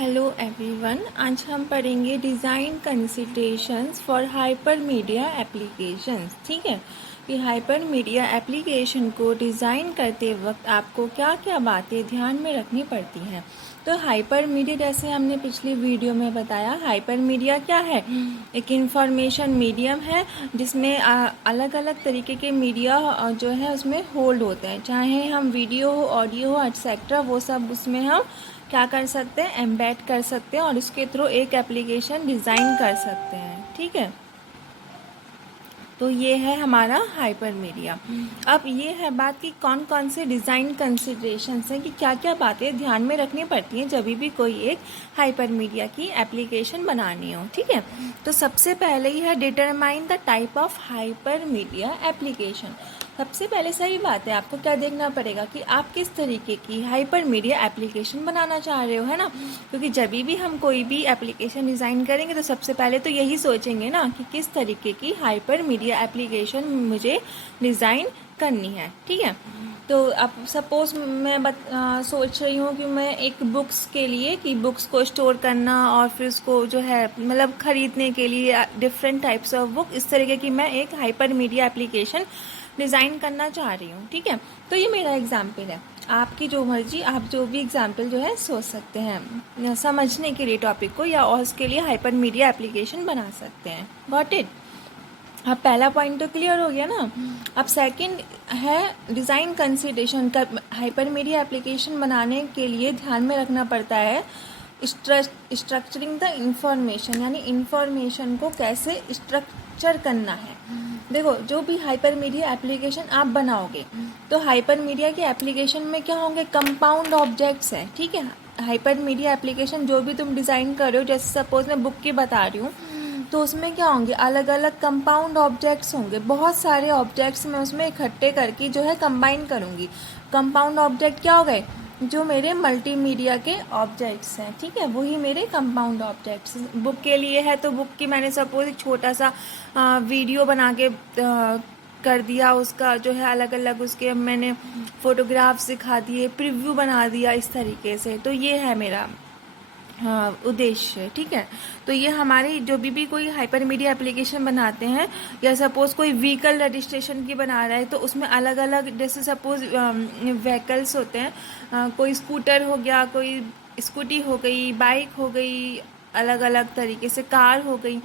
Hello everyone, आज हम पढ़ेंगे design considerations for hyper media applications. ठीक है कि हाइपर मीडिया एप्लीकेशन को डिज़ाइन करते वक्त आपको क्या क्या बातें ध्यान में रखनी पड़ती हैं। तो हाइपर मीडिया, जैसे हमने पिछली वीडियो में बताया, हाइपर मीडिया क्या है? एक इंफॉर्मेशन मीडियम है जिसमें अलग अलग तरीके के मीडिया जो है उसमें होल्ड होते हैं, चाहे हम वीडियो हो, ऑडियो हो, एटसेट्रा, वो सब उसमें हम क्या कर सकते हैं, एम्बेड कर सकते हैं और उसके थ्रू एक एप्लीकेशन डिज़ाइन कर सकते हैं। ठीक है, तो ये है हमारा हाइपर मीडिया। अब ये है बात कि कौन कौन से डिज़ाइन कंसिडरेशंस हैं, कि क्या क्या बातें ध्यान में रखनी पड़ती हैं जब भी कोई एक हाइपर मीडिया की एप्लीकेशन बनानी हो। ठीक है, तो सबसे पहले ही है determine the type of hyper media application. सबसे पहले सही बात है, आपको क्या देखना पड़ेगा कि आप किस तरीके की हाइपर मीडिया एप्लीकेशन बनाना चाह रहे हो, है ना। क्योंकि जब भी हम कोई भी एप्लीकेशन डिज़ाइन करेंगे तो सबसे पहले तो यही सोचेंगे ना कि किस तरीके की हाइपर मीडिया एप्लीकेशन मुझे डिज़ाइन करनी है। ठीक है, तो अब सपोज़ मैं सोच रही हूँ कि मैं एक बुक्स के लिए, कि बुक्स को स्टोर करना और फिर उसको जो है मतलब ख़रीदने के लिए डिफरेंट टाइप्स ऑफ बुक, इस तरीके की मैं एक हाइपर मीडिया एप्लीकेशन डिज़ाइन करना चाह रही हूँ। ठीक है, तो ये मेरा एग्जाम्पल है। आपकी जो मर्जी, आप जो भी एग्जाम्पल जो है सोच सकते हैं समझने के लिए टॉपिक को, या और उसके लिए हाइपर मीडिया एप्लीकेशन बना सकते हैं। Got it. अब पहला पॉइंट तो क्लियर हो गया ना। अब सेकंड है डिज़ाइन कंसिडरेशन का। हाइपर मीडिया एप्लीकेशन बनाने के लिए ध्यान में रखना पड़ता है स्ट्रक्चरिंग द इंफॉर्मेशन, यानी इंफॉर्मेशन को कैसे स्ट्रक्चर करना है। देखो, जो भी हाइपर मीडिया एप्लीकेशन आप बनाओगे तो हाइपर मीडिया के एप्लीकेशन में क्या होंगे, कंपाउंड ऑब्जेक्ट्स हैं। ठीक है, हाइपर मीडिया एप्लीकेशन जो भी तुम डिज़ाइन कर रहे हो, जैसे सपोज मैं बुक की बता रही हूँ, तो उसमें क्या होंगे, अलग अलग कंपाउंड ऑब्जेक्ट्स होंगे। बहुत सारे ऑब्जेक्ट्स मैं उसमें इकट्ठे करके जो है कंबाइन करूँगी। कंपाउंड ऑब्जेक्ट क्या हो गए, जो मेरे मल्टीमीडिया के ऑब्जेक्ट्स हैं। ठीक है, वही मेरे कंपाउंड ऑब्जेक्ट्स। बुक के लिए है तो बुक की मैंने सपोज एक छोटा सा वीडियो बना के कर दिया, उसका जो है अलग अलग उसके मैंने फ़ोटोग्राफ्स दिखा दिए, प्रीव्यू बना दिया, इस तरीके से। तो ये है मेरा उद्देश्य। ठीक है, तो ये हमारी जो भी कोई हाइपर मीडिया एप्लीकेशन बनाते हैं, या सपोज़ कोई व्हीकल रजिस्ट्रेशन की बना रहा है तो उसमें अलग अलग, जैसे सपोज़ व्हीकल्स होते हैं, कोई स्कूटर हो गया, कोई स्कूटी हो गई, बाइक हो गई, अलग अलग तरीके से कार हो गई,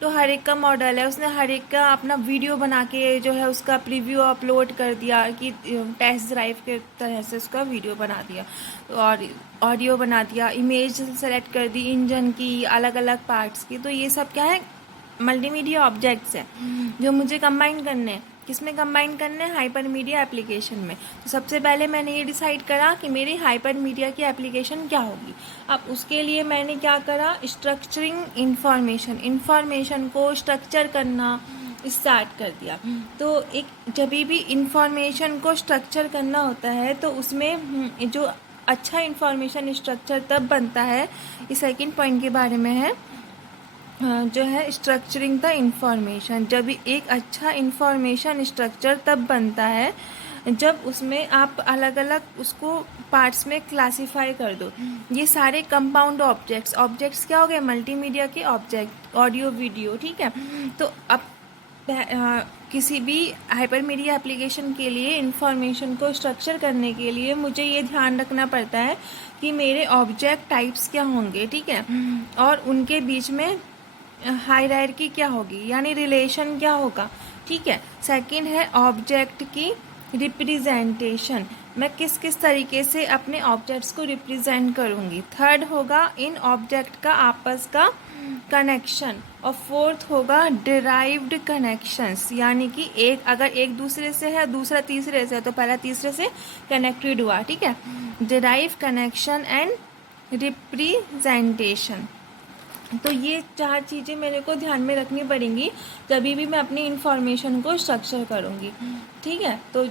तो हर एक का मॉडल है, उसने हर एक का अपना वीडियो बना के जो है उसका प्रीव्यू अपलोड कर दिया, कि टेस्ट ड्राइव के तरह से उसका वीडियो बना दिया और ऑडियो बना दिया, इमेज सेलेक्ट कर दी इंजन की, अलग अलग पार्ट्स की। तो ये सब क्या है, मल्टीमीडिया ऑब्जेक्ट्स हैं जो मुझे कंबाइन करने हैं। किसमें कंबाइन करने हैं, हाइपर मीडिया एप्लीकेशन में। तो सबसे पहले मैंने ये डिसाइड करा कि मेरी हाइपर मीडिया की एप्लीकेशन क्या होगी। अब उसके लिए मैंने क्या करा, स्ट्रक्चरिंग इंफॉर्मेशन को स्ट्रक्चर करना स्टार्ट कर दिया। तो एक जब भी इंफॉर्मेशन को स्ट्रक्चर करना होता है तो उसमें जो अच्छा इंफॉर्मेशन स्ट्रक्चर तब बनता है, इस सेकंड पॉइंट के बारे में है, जो है स्ट्रक्चरिंग द इंफॉर्मेशन। जब एक अच्छा इंफॉर्मेशन स्ट्रक्चर तब बनता है जब उसमें आप अलग अलग उसको पार्ट्स में क्लासीफाई कर दो। ये सारे कंपाउंड ऑब्जेक्ट्स क्या हो गए, मल्टीमीडिया के ऑब्जेक्ट, ऑडियो वीडियो। ठीक है, तो अब किसी भी हाइपर मीडिया एप्लीकेशन के लिए इंफॉर्मेशन को स्ट्रक्चर करने के लिए मुझे ये ध्यान रखना पड़ता है कि मेरे ऑब्जेक्ट टाइप्स क्या होंगे। ठीक है, और उनके बीच में हायरार्की क्या होगी, यानी रिलेशन क्या होगा। ठीक है, सेकंड है ऑब्जेक्ट की रिप्रेजेंटेशन, मैं किस किस तरीके से अपने ऑब्जेक्ट्स को रिप्रेजेंट करूँगी। थर्ड होगा इन ऑब्जेक्ट का आपस का कनेक्शन, और फोर्थ होगा डिराइव्ड कनेक्शंस, यानी कि एक अगर एक दूसरे से है, दूसरा तीसरे से है, तो पहला तीसरे से कनेक्टेड हुआ। ठीक है, डिराइव कनेक्शन एंड रिप्रेजेंटेशन। तो ये चार चीज़ें मेरे को ध्यान में रखनी पड़ेंगी तभी भी मैं अपनी इंफॉर्मेशन को स्ट्रक्चर करूँगी। ठीक है, तो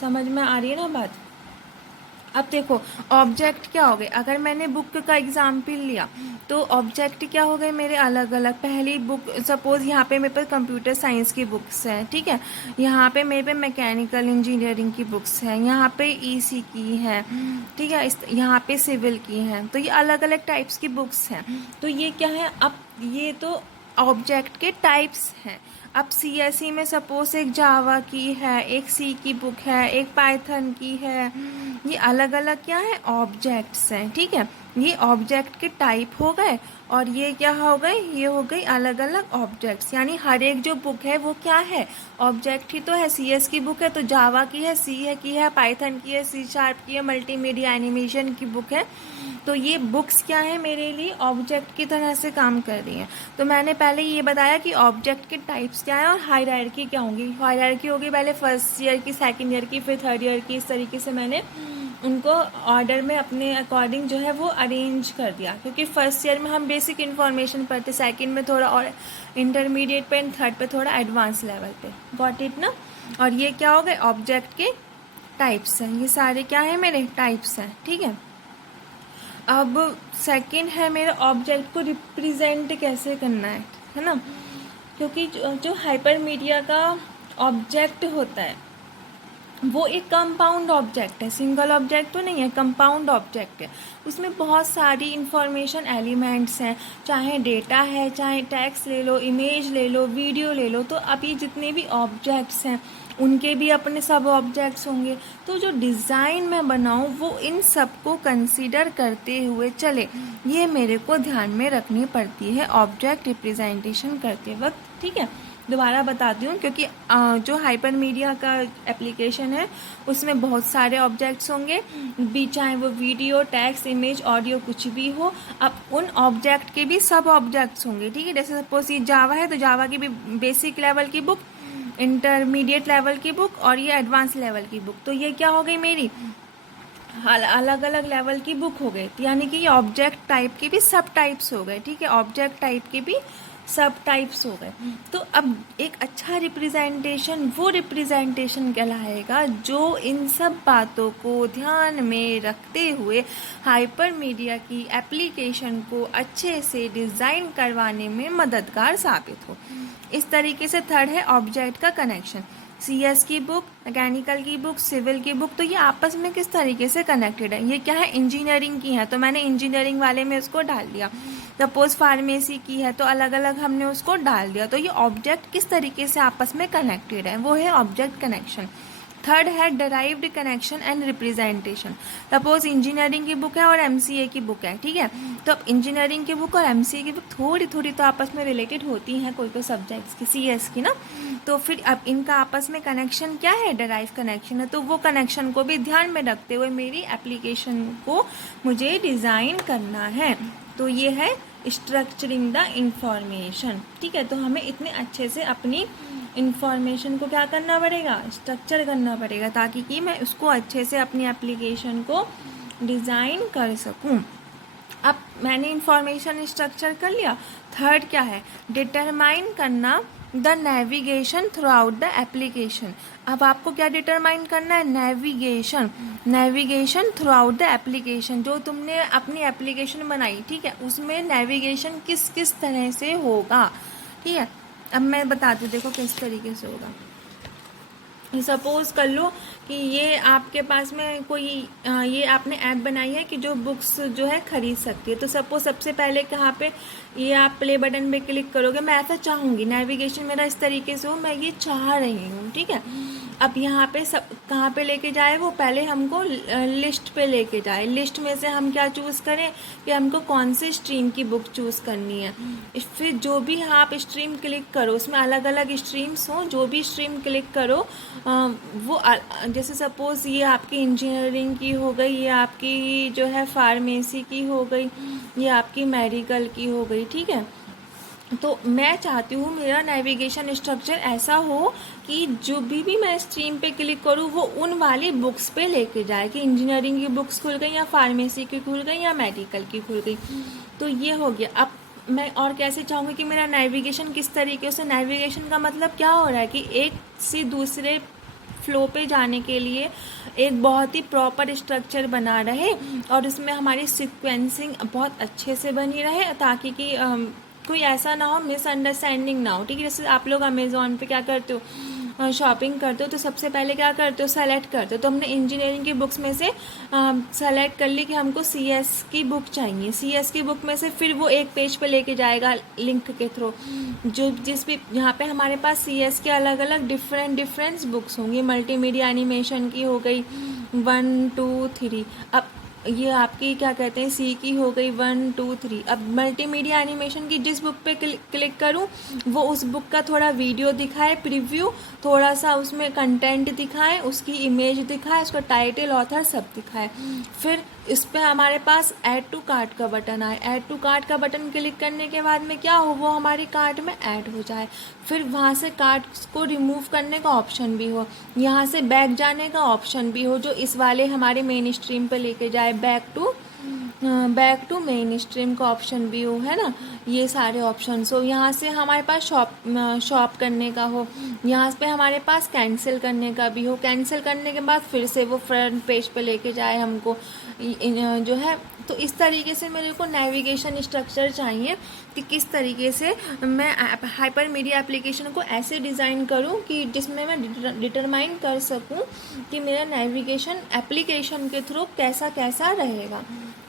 समझ में आ रही है ना बात। अब देखो ऑब्जेक्ट क्या हो गए, अगर मैंने बुक का एग्जाम्पल लिया तो ऑब्जेक्ट क्या हो गए मेरे अलग अलग। पहली बुक सपोज यहाँ पे मेरे पास कंप्यूटर साइंस की बुक्स हैं, ठीक है, यहाँ पे मेरे पे मैकेनिकल इंजीनियरिंग की बुक्स हैं, यहाँ पे ईसी की है, ठीक है, यहाँ पे सिविल की हैं, तो ये अलग अलग टाइप्स की बुक्स हैं। तो ये क्या है, अब ये तो ऑब्जेक्ट के टाइप्स हैं। अब सीएसई में सपोज एक जावा की है, एक सी की बुक है, एक पाइथन की है, ये अलग अलग क्या है, ऑब्जेक्ट्स हैं, ठीक है। ये ऑब्जेक्ट के टाइप हो गए और ये क्या हो गए, ये हो गई अलग अलग ऑब्जेक्ट्स। यानी हर एक जो बुक है वो क्या है, ऑब्जेक्ट ही तो है। सीएस की बुक है तो जावा की है, सी है की है, पाइथन की है, सी शार्प की है, मल्टीमीडिया एनिमेशन की बुक है। तो ये बुक्स क्या है मेरे लिए, ऑब्जेक्ट की तरह से काम कर रही हैं। तो मैंने पहले ये बताया कि ऑब्जेक्ट के टाइप्स क्या है और हायरार्की क्या होंगी। हायरार्की होगी पहले फर्स्ट ईयर की, सेकंड ईयर की, फिर थर्ड ईयर की। इस तरीके से मैंने उनको ऑर्डर में अपने अकॉर्डिंग जो है वो अरेंज कर दिया, क्योंकि फर्स्ट ईयर में हम बेसिक इन्फॉर्मेशन पढ़ते, सेकंड में थोड़ा और इंटरमीडिएट पे, थर्ड पे थोड़ा एडवांस लेवल पे। गॉट इट ना। और ये क्या हो गए, ऑब्जेक्ट के टाइप्स हैं, ये सारे क्या है मेरे टाइप्स हैं, ठीक है। अब सेकंड है मेरे ऑब्जेक्ट को रिप्रेजेंट कैसे करना है ना, क्योंकि जो हाइपर मीडिया का ऑब्जेक्ट होता है वो एक कंपाउंड ऑब्जेक्ट है, सिंगल ऑब्जेक्ट तो नहीं है, कंपाउंड ऑब्जेक्ट है। उसमें बहुत सारी इंफॉर्मेशन एलिमेंट्स हैं, चाहे डेटा है, चाहे टेक्स्ट ले लो, इमेज ले लो, वीडियो ले लो। तो अभी जितने भी ऑब्जेक्ट्स हैं उनके भी अपने सब ऑब्जेक्ट्स होंगे। तो जो डिज़ाइन मैं बनाऊँ वो इन सब को कंसीडर करते हुए चले, ये मेरे को ध्यान में रखनी पड़ती है ऑब्जेक्ट रिप्रेजेंटेशन करते वक्त, ठीक है। दोबारा बताती हूँ, क्योंकि जो हाइपर मीडिया का एप्लीकेशन है उसमें बहुत सारे ऑब्जेक्ट्स होंगे, भी चाहे वो वीडियो, टेक्स्ट, इमेज, ऑडियो कुछ भी हो। अब उन ऑब्जेक्ट के भी सब ऑब्जेक्ट्स होंगे, ठीक है। जैसे सपोज ये जावा है तो जावा की भी बेसिक लेवल की बुक, इंटरमीडिएट लेवल की बुक और ये एडवांस लेवल की बुक। तो ये क्या हो गई मेरी अलग अलग लेवल की बुक हो गई, यानी कि ये ऑब्जेक्ट टाइप के भी सब टाइप्स हो गए, ठीक है। ऑब्जेक्ट टाइप के भी सब टाइप्स हो गए। तो अब एक अच्छा रिप्रेजेंटेशन वो रिप्रेजेंटेशन कहलाएगा जो इन सब बातों को ध्यान में रखते हुए हाइपर मीडिया की एप्लीकेशन को अच्छे से डिज़ाइन करवाने में मददगार साबित हो। इस तरीके से थर्ड है ऑब्जेक्ट का कनेक्शन। सीएस की बुक, मैकेनिकल की बुक, सिविल की बुक, तो ये आपस में किस तरीके से कनेक्टेड है। ये क्या है, इंजीनियरिंग की है तो मैंने इंजीनियरिंग वाले में उसको डाल दिया। सपोज फार्मेसी की है तो अलग अलग हमने उसको डाल दिया। तो ये ऑब्जेक्ट किस तरीके से आपस में कनेक्टेड है, वो है ऑब्जेक्ट कनेक्शन। थर्ड है derived connection and representation. Suppose engineering की बुक है और एमसीए की बुक है, ठीक है। तो अब इंजीनियरिंग की बुक और एमसीए की बुक थोड़ी थोड़ी तो आपस में रिलेटेड होती हैं कोई कोई सब्जेक्ट्स की, सीएस की ना। तो फिर अब इनका आपस में कनेक्शन क्या है, डराइव कनेक्शन है। तो वो कनेक्शन को भी ध्यान में रखते हुए मेरी एप्लीकेशन को मुझे डिज़ाइन करना है। तो ये है स्ट्रक्चरिंग द इंफॉर्मेशन, ठीक है। तो हमें इतने अच्छे से अपनी इंफॉर्मेशन को क्या करना पड़ेगा, स्ट्रक्चर करना पड़ेगा, ताकि कि मैं उसको अच्छे से अपनी एप्लीकेशन को डिज़ाइन कर सकूं। अब मैंने इंफॉर्मेशन स्ट्रक्चर कर लिया। थर्ड क्या है, डिटरमाइन करना the navigation through out the application. अब आपको क्या डिटरमाइन करना है, navigation, navigation through out the application. जो तुमने अपनी एप्लीकेशन बनाई, ठीक है, उसमें नेविगेशन किस किस तरह से होगा, ठीक है। अब मैं बताती हूँ, देखो किस तरीके से होगा। सपोज़ कर लो कि ये आपके पास में कोई ये आपने ऐप बनाई है कि जो बुक्स जो है ख़रीद सकती है। तो सपोज सबसे पहले कहाँ पे, ये आप प्ले बटन पे क्लिक करोगे। मैं ऐसा चाहूँगी, नेविगेशन मेरा इस तरीके से हो, मैं ये चाह रही हूँ, ठीक है। अब यहाँ पे सब कहाँ पे लेके जाए, वो पहले हमको लिस्ट पे लेके जाए। लिस्ट में से हम क्या चूज़ करें कि हमको कौन से स्ट्रीम की बुक चूज़ करनी है। फिर जो भी आप स्ट्रीम क्लिक करो, उसमें अलग अलग स्ट्रीम्स हों, जो भी स्ट्रीम क्लिक करो वो जैसे सपोज़ ये आपकी इंजीनियरिंग की हो गई, ये आपकी जो है फार्मेसी की हो गई, ये आपकी मेडिकल की हो गई, ठीक है। तो मैं चाहती हूँ मेरा नेविगेशन स्ट्रक्चर ऐसा हो कि जो भी मैं स्ट्रीम पे क्लिक करूँ वो उन वाली बुक्स पे लेके जाए, कि इंजीनियरिंग की बुक्स खुल गई या फार्मेसी की खुल गई या मेडिकल की खुल गई। तो ये हो गया। अब मैं और कैसे चाहूँगी कि मेरा नेविगेशन किस तरीके से, नेविगेशन का मतलब क्या हो रहा है कि एक से दूसरे फ्लो पे जाने के लिए एक बहुत ही प्रॉपर स्ट्रक्चर बना रहे और उसमें हमारी सीक्वेंसिंग बहुत अच्छे से बनी रहे, ताकि कि कोई ऐसा ना हो, मिसअंडरस्टैंडिंग ना हो, ठीक है। जैसे आप लोग अमेज़ॉन पे क्या करते हो, शॉपिंग करते हो तो सबसे पहले क्या करते हो, सेलेक्ट करते हो। तो हमने इंजीनियरिंग की बुक्स में से सेलेक्ट कर ली कि हमको सीएस की बुक चाहिए। सीएस की बुक में से फिर वो एक पेज पे लेके जाएगा लिंक के थ्रू, जो जिस भी यहाँ पे हमारे पास सीएस के अलग अलग डिफरेंट बुक्स होंगी। मल्टीमीडिया एनिमेशन की हो गई 1 2 3। अब ये आपकी क्या कहते हैं, सी की हो गई 1 2 3। अब मल्टीमीडिया एनिमेशन की जिस बुक पे क्लिक करूँ वो उस बुक का थोड़ा वीडियो दिखाए, प्रीव्यू, थोड़ा सा उसमें कंटेंट दिखाए, उसकी इमेज दिखाए, उसका टाइटल, ऑथर सब दिखाए। फिर इस पर हमारे पास ऐड टू कार्ट का बटन आए। ऐड टू कार्ट का बटन क्लिक करने के बाद में क्या हो, वो हमारी कार्ट में ऐड हो जाए। फिर वहाँ से कार्ट को रिमूव करने का ऑप्शन भी हो, यहाँ से बैक जाने का ऑप्शन भी हो, जो इस वाले हमारे मेन स्ट्रीम पे लेके जाए, बैक टू मेन स्ट्रीम का ऑप्शन भी हो, है ना। ये सारे ऑप्शन हो। यहाँ से हमारे पास शॉप करने का हो, यहाँ पे हमारे पास कैंसिल करने का भी हो। कैंसिल करने के बाद फिर से वो फ्रंट पेज पे लेके जाए हमको जो है। तो इस तरीके से मेरे को नेविगेशन स्ट्रक्चर चाहिए कि किस तरीके से मैं हाइपर मीडिया एप्लीकेशन को ऐसे डिज़ाइन करूं कि जिसमें मैं डिटरमाइन कर सकूं कि मेरा नेविगेशन एप्लीकेशन के थ्रू कैसा कैसा रहेगा,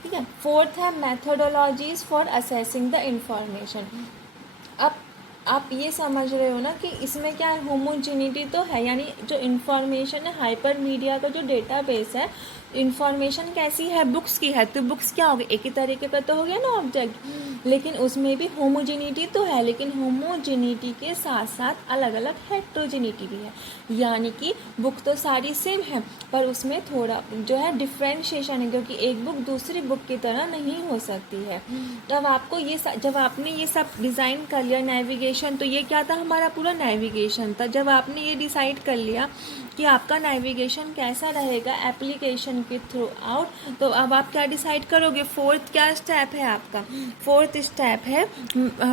ठीक है। फोर्थ है methodologies for assessing the information. अब आप ये समझ रहे हो ना कि इसमें क्या है, होमोजिनिटी तो है, यानी जो इन्फॉर्मेशन है हाइपर मीडिया का जो डेटाबेस है, इन्फॉर्मेशन कैसी है, बुक्स की है। तो बुक्स क्या हो गई, एक ही तरीके का तो हो गया ना ऑब्जेक्ट, लेकिन उसमें भी होमोजिनिटी तो है, लेकिन होमोजिनिटी के साथ साथ अलग अलग हेट्रोजिनिटी भी है। यानी कि बुक तो सारी सेम है पर उसमें थोड़ा जो है डिफ्रेंशिएशन है, क्योंकि एक बुक दूसरी बुक की तरह नहीं हो सकती है। जब आपको जब आपने ये सब डिज़ाइन कर लिया नेविगेशन, तो ये क्या था, हमारा पूरा नेविगेशन था। जब आपने ये डिसाइड कर लिया कि आपका नेविगेशन कैसा रहेगा एप्लीकेशन के थ्रू आउट, तो अब आप क्या डिसाइड करोगे। फोर्थ क्या स्टेप है आपका, फोर्थ स्टेप है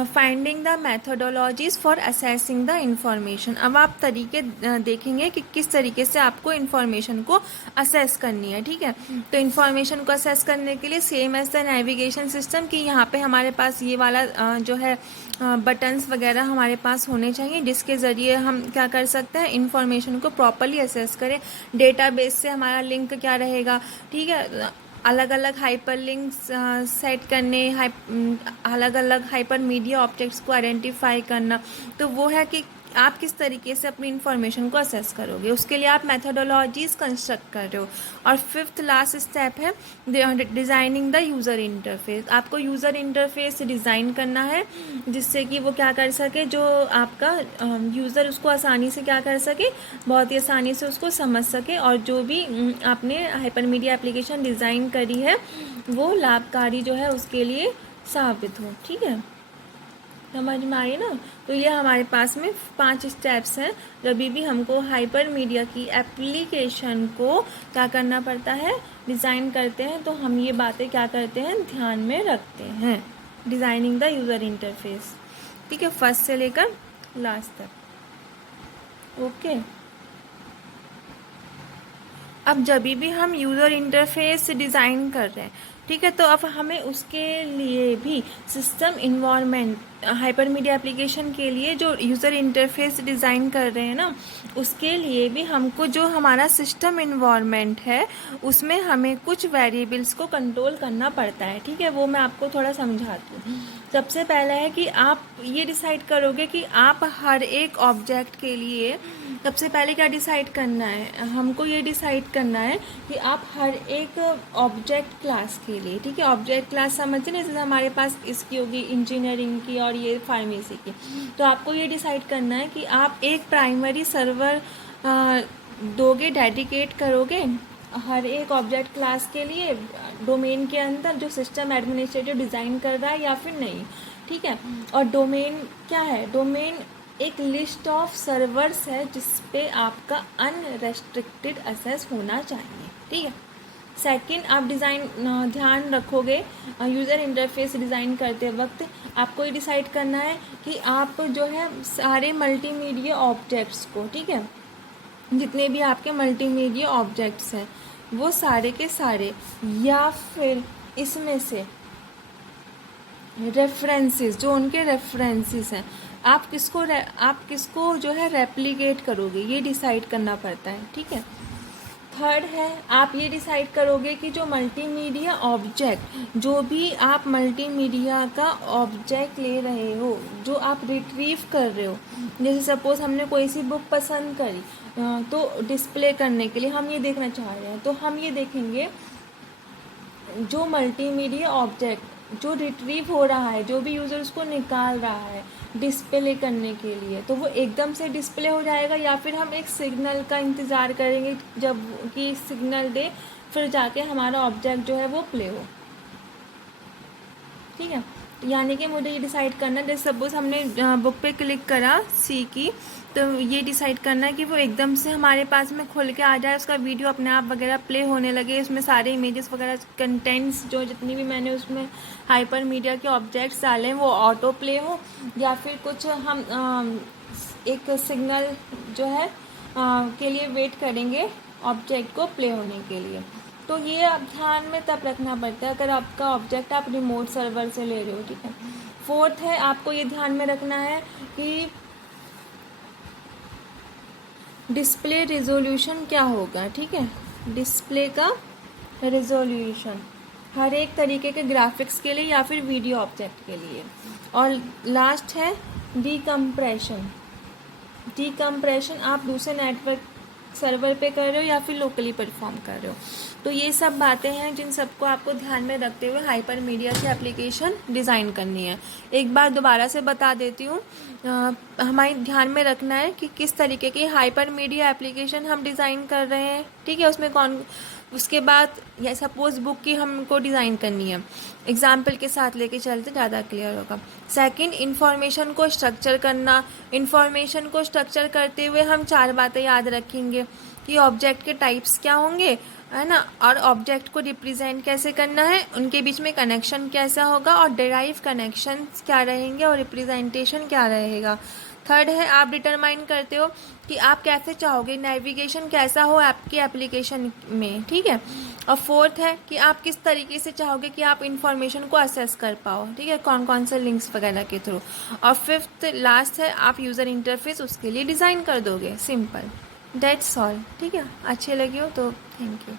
finding the methodologies for assessing the information. अब आप तरीके देखेंगे कि किस तरीके से आपको इन्फॉर्मेशन को असेस करनी है, ठीक है। तो इन्फॉर्मेशन को असेस करने के लिए same as the navigation system कि यहाँ पे हमारे पास ये वाला जो है बटन्स वगैरह हमारे पास होने चाहिए, जिसके ज़रिए हम क्या कर सकते हैं, इन्फॉर्मेशन को प्रॉपरली असेस करें। डेटाबेस से हमारा लिंक क्या रहेगा, ठीक है। अलग अलग हाइपर लिंक्स सेट करने, अलग अलग हाइपर मीडिया ऑब्जेक्ट्स को आइडेंटिफाई करना। तो वो है कि आप किस तरीके से अपनी इन्फॉर्मेशन को असेस करोगे, उसके लिए आप मेथोडोलॉजीज कंस्ट्रक्ट कर रहे हो। और फिफ्थ लास्ट स्टेप है डिज़ाइनिंग द यूज़र इंटरफेस। आपको यूज़र इंटरफेस डिज़ाइन करना है जिससे कि वो क्या कर सके, जो आपका यूज़र उसको आसानी से क्या कर सके, बहुत ही आसानी से उसको समझ सके, और जो भी आपने हाइपर मीडिया एप्लीकेशन डिज़ाइन करी है वो लाभकारी जो है उसके लिए साबित हो, ठीक है। समझ में आई ना। तो ये हमारे पास में 5 स्टेप्स हैं। जब भी हमको हाइपर मीडिया की एप्लीकेशन को क्या करना पड़ता है, डिज़ाइन करते हैं, तो हम ये बातें क्या करते हैं, ध्यान में रखते हैं। डिज़ाइनिंग द यूज़र इंटरफेस, ठीक है, फर्स्ट से लेकर लास्ट तक। ओके। अब जब भी हम यूज़र इंटरफेस डिज़ाइन कर रहे हैं, ठीक है, तो अब हमें उसके लिए भी system environment, hyper media application के लिए जो यूज़र इंटरफेस डिज़ाइन कर रहे हैं ना, उसके लिए भी हमको जो हमारा सिस्टम इन्वायरमेंट है उसमें हमें कुछ वेरिएबल्स को कंट्रोल करना पड़ता है, ठीक है। वो मैं आपको थोड़ा समझाती हूँ। सबसे पहला है कि आप ये डिसाइड करोगे कि आप हर एक ऑब्जेक्ट के लिए सबसे पहले क्या डिसाइड करना है, हमको ये डिसाइड करना है कि आप हर एक ऑब्जेक्ट क्लास के लिए, ठीक है, ऑब्जेक्ट क्लास समझते ना, जैसे हमारे पास इसकी होगी इंजीनियरिंग की और ये फार्मेसी की। तो आपको ये डिसाइड करना है कि आप एक प्राइमरी सर्वर दोगे, डेडिकेट करोगे हर एक ऑब्जेक्ट क्लास के लिए डोमेन के अंदर जो सिस्टम एडमिनिस्ट्रेटर डिज़ाइन कर रहा है, या फिर नहीं, ठीक है। और डोमेन क्या है, डोमेन एक लिस्ट ऑफ सर्वर्स है जिस पे आपका अनरेस्ट्रिक्टेड एक्सेस होना चाहिए, ठीक है। सेकंड, आप डिज़ाइन ध्यान रखोगे यूज़र इंटरफेस डिज़ाइन करते वक्त आपको ये डिसाइड करना है कि आप जो है सारे मल्टीमीडिया ऑब्जेक्ट्स को, ठीक है, जितने भी आपके मल्टीमीडिया ऑब्जेक्ट्स हैं वो सारे के सारे, या फिर इसमें से रेफरेंसेस, जो उनके रेफरेंसेस हैं, आप किसको जो है रेप्लिकेट करोगे, ये डिसाइड करना पड़ता है, ठीक है। थर्ड है, आप ये डिसाइड करोगे कि जो मल्टीमीडिया ऑब्जेक्ट, जो भी आप मल्टीमीडिया का ऑब्जेक्ट ले रहे हो, जो आप रिट्रीव कर रहे हो, जैसे सपोज हमने कोई सी बुक पसंद करी तो डिस्प्ले करने के लिए हम ये देखना चाह रहे हैं, तो हम ये देखेंगे जो मल्टीमीडिया ऑब्जेक्ट जो रिट्रीव हो रहा है, जो भी यूज़र उसको निकाल रहा है डिस्प्ले करने के लिए, तो वो एकदम से डिस्प्ले हो जाएगा, या फिर हम एक सिग्नल का इंतज़ार करेंगे जब कि सिग्नल दे, फिर जाके हमारा ऑब्जेक्ट जो है वो प्ले हो, ठीक है। यानी कि मुझे ये डिसाइड करना है, जैसे सपोज हमने बुक पे क्लिक करा सी की, तो ये डिसाइड करना है कि वो एकदम से हमारे पास में खुल के आ जाए, उसका वीडियो अपने आप वगैरह प्ले होने लगे, उसमें सारे इमेजेस वगैरह कंटेंट्स जो जितनी भी मैंने उसमें हाइपर मीडिया के ऑब्जेक्ट्स डाले हैं वो ऑटो प्ले हो, या फिर कुछ हम एक सिग्नल जो है के लिए वेट करेंगे ऑब्जेक्ट को प्ले होने के लिए। तो ये आप ध्यान में तब रखना पड़ता है अगर आपका ऑब्जेक्ट आप रिमोट सर्वर से ले रहे हो, ठीक है। फोर्थ है, आपको ये ध्यान में रखना है कि डिस्प्ले रिजोल्यूशन क्या होगा, ठीक है। डिस्प्ले का रिजोल्यूशन हर एक तरीके के ग्राफिक्स के लिए या फिर वीडियो ऑब्जेक्ट के लिए। और लास्ट है डीकम्प्रेशन। डीकम्प्रेशन आप दूसरे नेटवर्क सर्वर पे कर रहे हो या फिर लोकली परफॉर्म कर रहे हो। तो ये सब बातें हैं जिन सबको आपको ध्यान में रखते हुए हाइपर मीडिया की एप्लीकेशन डिज़ाइन करनी है। एक बार दोबारा से बता देती हूँ, हमारे ध्यान में रखना है कि किस तरीके की हाइपर मीडिया एप्लीकेशन हम डिज़ाइन कर रहे हैं, ठीक है। उसमें कौन, उसके बाद या सपोज बुक की हमको डिज़ाइन करनी है, एग्जाम्पल के साथ लेके चलते ज़्यादा क्लियर होगा। सेकंड, इन्फॉर्मेशन को स्ट्रक्चर करना। इन्फॉर्मेशन को स्ट्रक्चर करते हुए हम 4 बातें याद रखेंगे कि ऑब्जेक्ट के टाइप्स क्या होंगे, है ना, और ऑब्जेक्ट को रिप्रेजेंट कैसे करना है, उनके बीच में कनेक्शन कैसा होगा, और डेराइव कनेक्शन क्या रहेंगे, और रिप्रेजेंटेशन क्या रहेगा। थर्ड है, आप डिटरमाइन करते हो कि आप कैसे चाहोगे नेविगेशन कैसा हो आपकी एप्लीकेशन में, ठीक है। और फोर्थ है कि आप किस तरीके से चाहोगे कि आप इन्फॉर्मेशन को असेस कर पाओ, ठीक है, कौन कौन से लिंक्स वगैरह के थ्रू। और फिफ्थ लास्ट है, आप यूज़र इंटरफेस उसके लिए डिज़ाइन कर दोगे, सिंपल, दैट्स ऑल, ठीक है। अच्छे लगे हो तो थैंक यू।